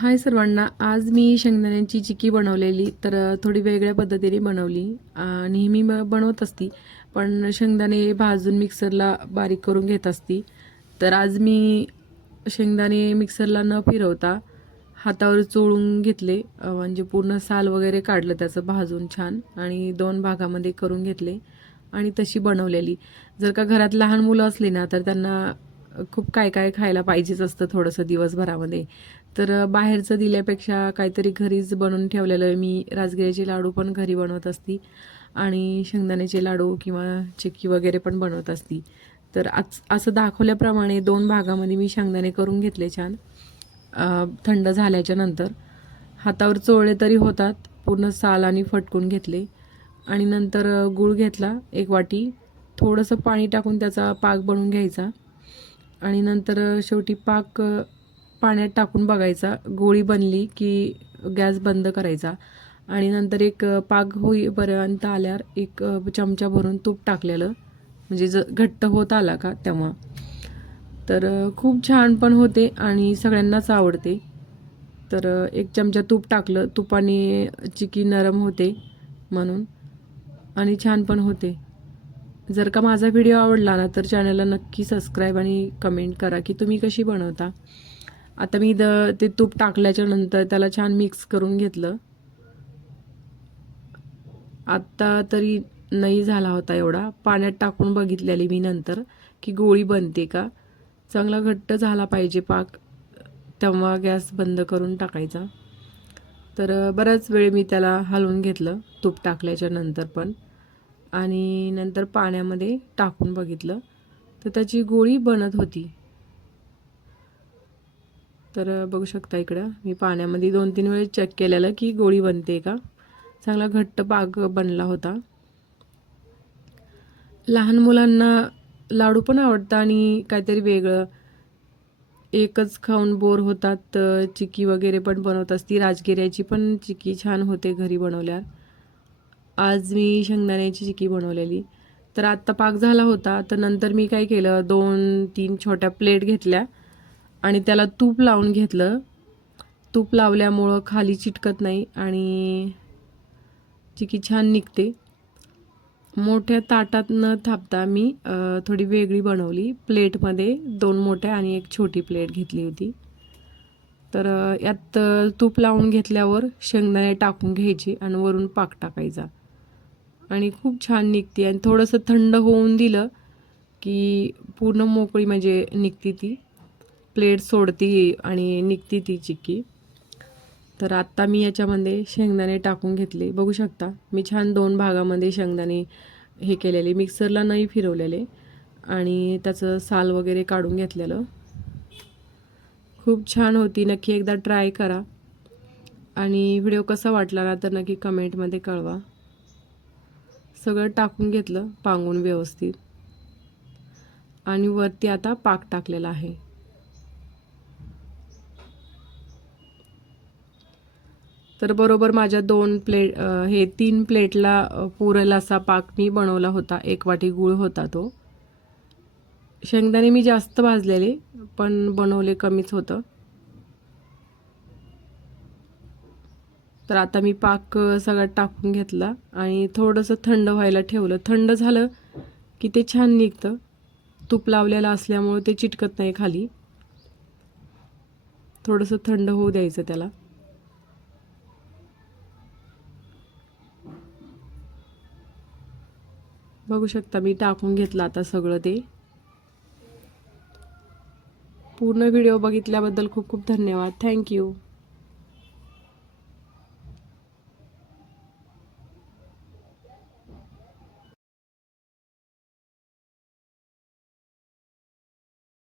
हाय सर्वांना. आज मी शेंगदाण्यांची चिक्की बनवलेली, तर थोडी वेगळ्या पद्धतीने बनवली. नेहमी बनवत असती, पण शेंगदाणे भाजून मिक्सरला बारीक करून घेत असती. तर आज मी शेंगदाणे मिक्सरला न फिरवता हातावर चोळून घेतले, म्हणजे पूर्ण साल वगैरे काढलं त्याचं भाजून छान, आणि 2 भागामध्ये करून घेतले आणि तशी बनवलेली. जर का घरात लहान मुलं असली ना, तर त्यांना खूप काय काय खायला पाहिजेच असतं थोडंसं दिवसभरामध्ये. तर बाहेरचं दिल्यापेक्षा काहीतरी घरीच बनवून ठेवलेलं. मी राजगिऱ्याचे लाडू पण घरी बनवत असती आणि शेंगदाण्याचे लाडू किंवा चिक्की वगैरे पण बनवत असती. तर आज असं दाखवल्याप्रमाणे 2 भागामध्ये मी शेंगदाणे करून घेतले छान. थंड झाल्याच्या नंतर हातावर चोळले तरी होतात, पूर्ण साल आणि फटकून घेतले. आणि नंतर गूळ घेतला 1 वाटी, थोडंसं पाणी टाकून त्याचा पाक बनवून घ्यायचा. आणि नंतर शेवटी पाक पाण्यात टाकून बघायचा. गोळी बनली की गॅस बंद करायचा. आणि नंतर एक पाक होईपर्यंत आल्यावर 1 चमचा भरून तूप टाकलेलं, म्हणजे घट्ट होत आला का तेव्हा. तर खूप छान पण होते आणि सगळ्यांनाच आवडते. तर 1 चमचा तूप टाकलं, तुपाने चिक्की नरम होते म्हणून, आणि छान पण होते. जर का माझा व्हिडिओ आवडला ना, तर चॅनलला नक्की सबस्क्राईब आणि कमेंट करा की तुम्ही कशी बनवता. आता मी ते तूप टाकल्याच्या नंतर त्याला छान मिक्स करून घेतलं. आत्ता तरी नाही झाला होता एवढा. पाण्यात टाकून बघितलेली मी नंतर की गोळी बनते का. चांगला घट्ट झाला पाहिजे पाक, तेव्हा गॅस बंद करून टाकायचा. तर बराच वेळ मी त्याला हलवून घेतलं तूप टाकल्याच्या नंतर पण, आणि नंतर पाण्यामध्ये टाकून बघितलं तर त्याची गोळी बनत होती. तर बघू शकता इकडं मी पाण्यामध्ये 2-3 वेळेस चेक केलेलं की गोळी बनते का. चांगला घट्ट पाक बनला होता. लहान मुलांना लाडू पण आवडतं आणि काहीतरी वेगळं. एकच खाऊन बोर होतात, तर चिक्की वगैरे पण बनवत असती. राजगिऱ्याची पण चिक्की छान होते घरी बनवल्यावर. आज मी शेंगदाण्याची चिक्की बनवलेली. तर आत्ता पाक झाला होता, तर नंतर मी काय केलं, 2-3 छोट्या प्लेट घेतल्या आणि त्याला तूप लावून घेतलं. तूप लावल्यामुळं खाली चिटकत नाही आणि चिक्की छान निघते. मोठ्या ताटात न थापता मी थोडी वेगळी बनवली. प्लेटमध्ये 2 मोठ्या आणि 1 छोटी प्लेट घेतली होती. तर यात तूप लावून घेतल्यावर शेंगदाणे टाकून घ्यायचे आणि वरून पाक टाकायचा आणि खूप छान निघते. आणि थोडंसं थंड होऊन दिलं की पूर्ण मोकळी म्हणजे निघती ती, प्लेट सोडती आणि निघती ती चिक्की. तर आत्ता मी याच्यामध्ये शेंगदाणे टाकून घेतले. बघू शकता मी छान 2 भागामध्ये शेंगदाणे हे केलेले, मिक्सरला नाही फिरवलेले, आणि त्याचं साल वगैरे काढून घेतलेलं. खूप छान होती. नक्की एकदा ट्राय करा आणि व्हिडिओ कसा वाटला ना, तर नक्की कमेंटमध्ये कळवा. सगळं टाकून घेतलं पांगून व्यवस्थित, आणि वरती आता पाक टाकलेला आहे. तर बरोबर माझ्या 2 प्लेट हे 3 प्लेटला पुरेल असा पाक मी बनवला होता. 1 वाटी गूळ होता तो. शेंगदाणे मी जास्त भाजलेले, पण बनवले कमीच होतं. तर आता मी पाक सगळं टाकून घेतला आणि थोडंसं थंड व्हायला ठेवलं. थंड झालं की ते छान निघतं. तूप लावलेलं असल्यामुळे ते चिटकत नाही खाली. थोडंसं थंड होऊ द्यायचं त्याला. बघू शकता मी टाकून घेतलं आता सगळं ते. पूर्ण व्हिडिओ बघितल्याबद्दल खूप खूप धन्यवाद. थँक्यू.